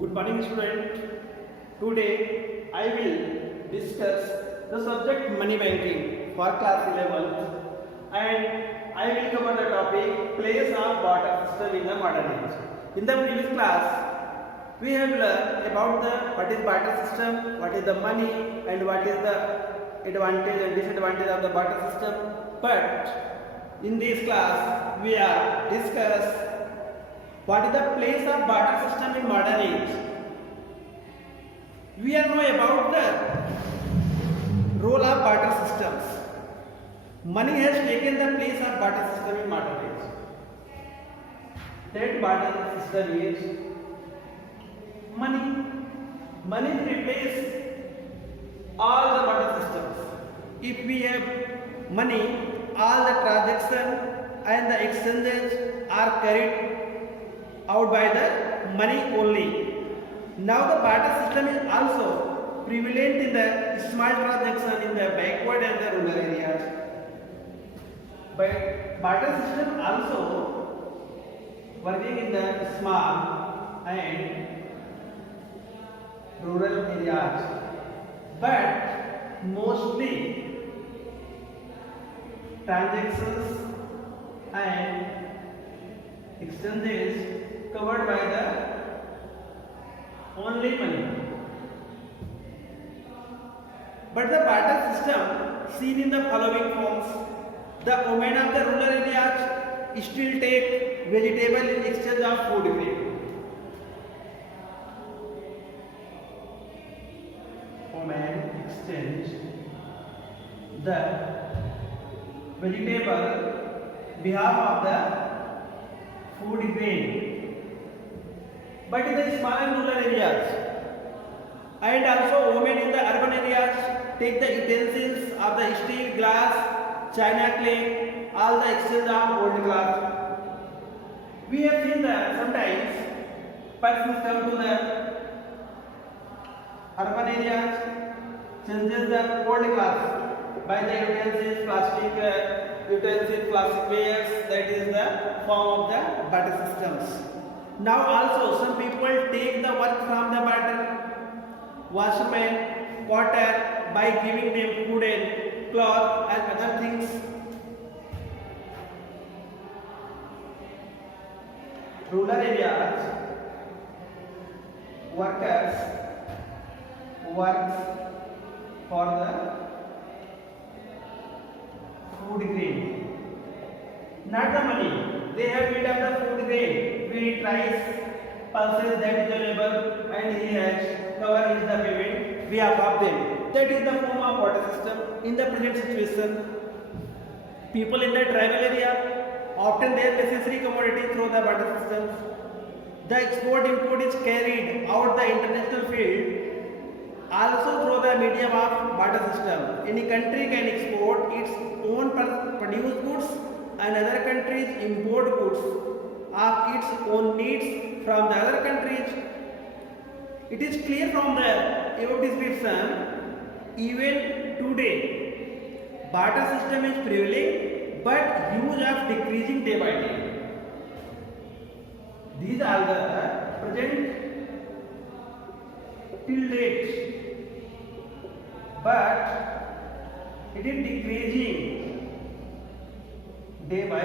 Good morning, student. Today I will discuss the subject money banking for class 11 and I will cover the topic place of barter system in the modern age. In the previous class, we have learned about what is barter system, what is the money and what is the advantage and disadvantage of the barter system. But in this class, we are discuss what is the place of barter system in modern age? We are know about the role of barter systems. Money has taken the place of barter system in modern age. That barter system is money. Money replaces all the barter systems. If we have money, all the transactions and the exchanges are carried out by the money only. Now the barter system is also prevalent in the small transaction in the backward and the rural areas. But barter system also working in the small and rural areas. But mostly transactions and exchanges covered by the only money. But the barter system seen in the following forms. The women of the rural areas still take vegetable in exchange of food grain. Women exchange the vegetable behalf of the food grain. But in the small and rural areas and also women in the urban areas take the utensils of the steel, glass, china, clay, all the exchange of old glass. We have seen that sometimes persons come to the urban areas, changes the old glass by the utensils, plastic utensils, plastic wares. That is the form of the barter systems. Now also some people take the work from the barter, washerman, potter, by giving them food and cloth and other things. Rural areas, workers work for the food grain, not the money. They have made up the food grain, wheat, rice, pulses, that is the labor, and he has covered is the payment behalf of them. That is the form of barter system. In the present situation, people in the tribal area often their necessary commodity through the barter systems. The export-import is carried out the international field also through the medium of barter system. Any country can export its own produced goods and other countries import goods of its own needs from the other countries. It is clear from the above description, even today, barter system is prevailing, but use of decreasing day by day. These are the present till date, but it is decreasing day by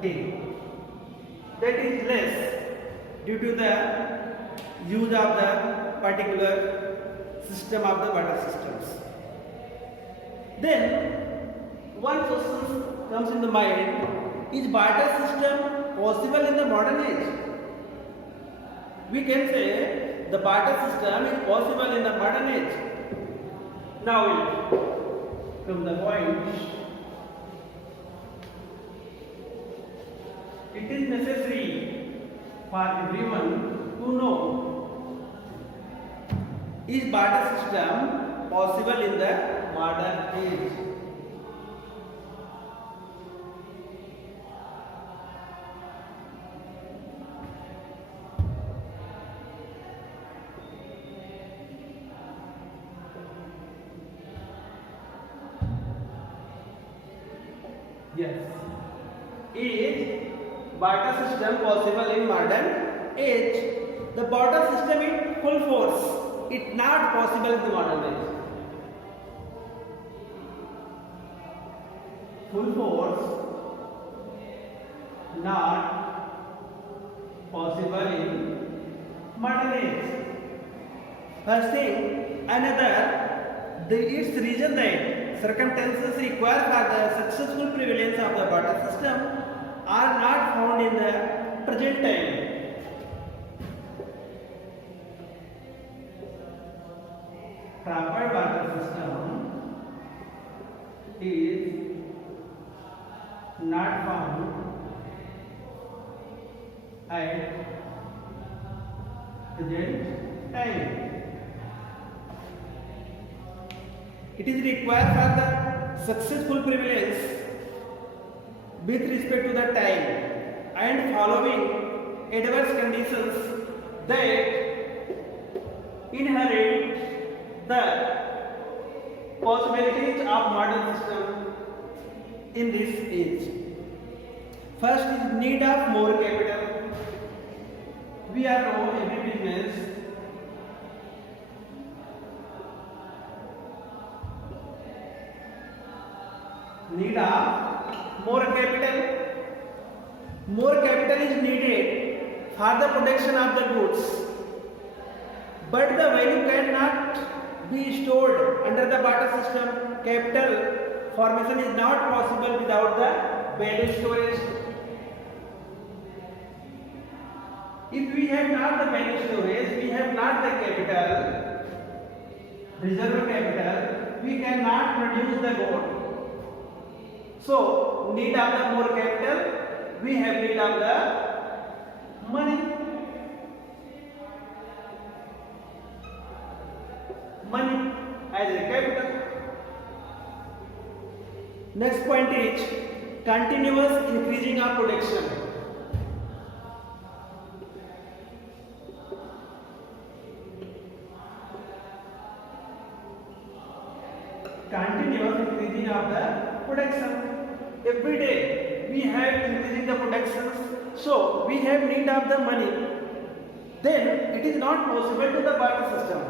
day. That is less due to the use of the particular system of the barter systems. Then one question comes in the mind: is barter system possible in the modern age? We can say the barter system is possible in the modern age. Now from the point, it is necessary for everyone to know, is barter system possible in the modern age? Yes. Is barter system possible in modern age? The barter system in full force. It's not possible in the modern days. Full force not possible in modern age. First thing, its reason that circumstances required for the successful prevalence of the barter system are not found in the present time. Proper barter system is not found at present time. It is required for the successful prevalence with respect to the time and following adverse conditions that inherit the possibilities of modern system in this age. First is need of more capital. We are know every business need of more capital. More capital is needed for the production of the goods, but the value cannot be stored under the barter system. Capital formation is not possible without the value storage. If we have not the value storage, we have not the capital, reserve capital, we cannot produce the gold. So, need of the more capital, we have need of the money. Money as a capital. Next point is continuous increasing of production. Continuous increasing of the production. Every day we have increasing the productions, so we have need of the money. Then it is not possible to the barter system.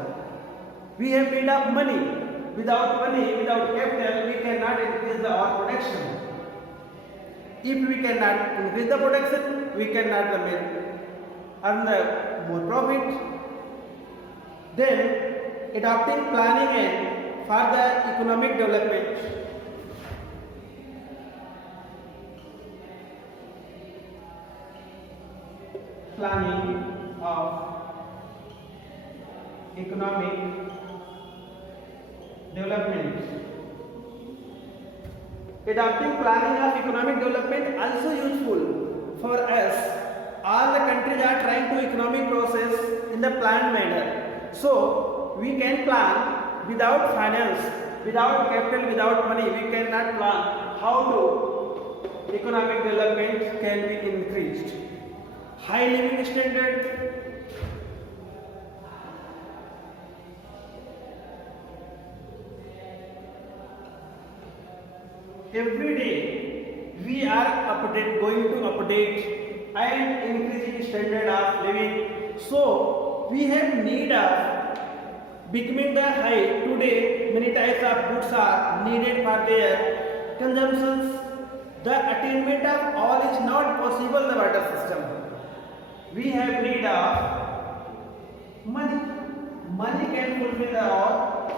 We have need of money. Without money, without capital, we cannot increase our production. If we cannot increase the production, we cannot earn the more profit. Then adopting planning and for the economic development. Planning of economic development. Adopting planning of economic development also useful for us. All the countries are trying to economic process in the planned manner. So we can plan without finance, without capital, without money. We cannot plan how to economic development can be increased. High living standard. Every day we are going to update and increasing standard of living. So we have need of becoming the high. Today many types of goods are needed for their consumptions. The attainment of all is not possible in the barter system. We have need of money. Money can fulfill our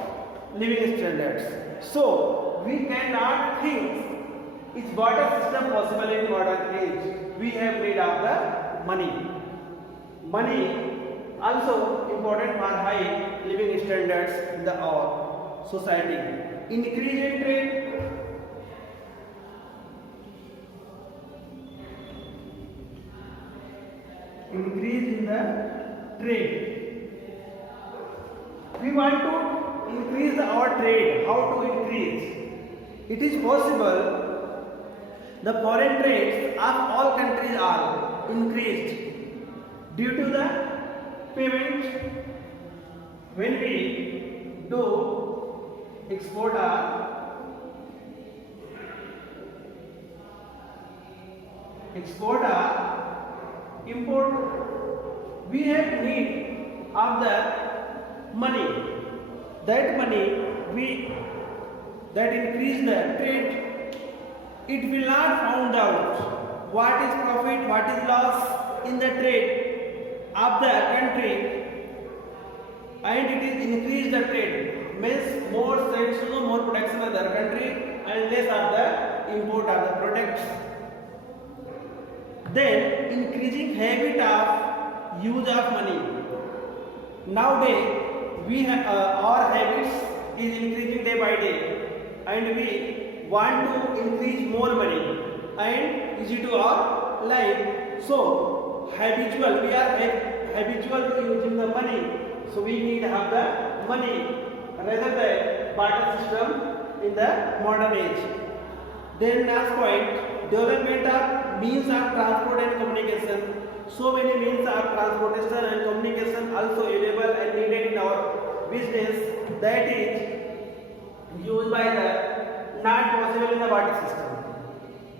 living standards. So we cannot think is barter system possible in modern age. We have need of the money. Money also important for high living standards in the our society. Increase in trade. Increase in the trade. We want to increase our trade. How to increase? It is possible. The foreign trades of all countries are increased due to the payment. When we do export import we have need of the money. That money we that increase the trade. It will not found out what is profit, what is loss in the trade of the country, and it is increase the trade means more sales, more production of the country and less of the import of the products. Then increasing habit of use of money. Nowadays we have our habits is increasing day by day, and we want to increase more money and easy to our life. So habitual, we are habitual to using the money. So we need to have the money rather than barter system in the modern age. Then next point, development of means of transport and communication. So many means of transportation and communication also available and needed in our business, that is used by the not possible in the barter system.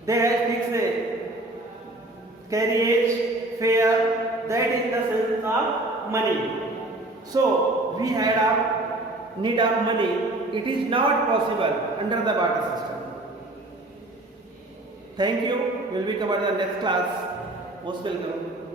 They have fixed a carriage, fare, that is the sense of money. So we had a need of money. It is not possible under the barter system. Thank you. We will be covered in the next class. Most welcome.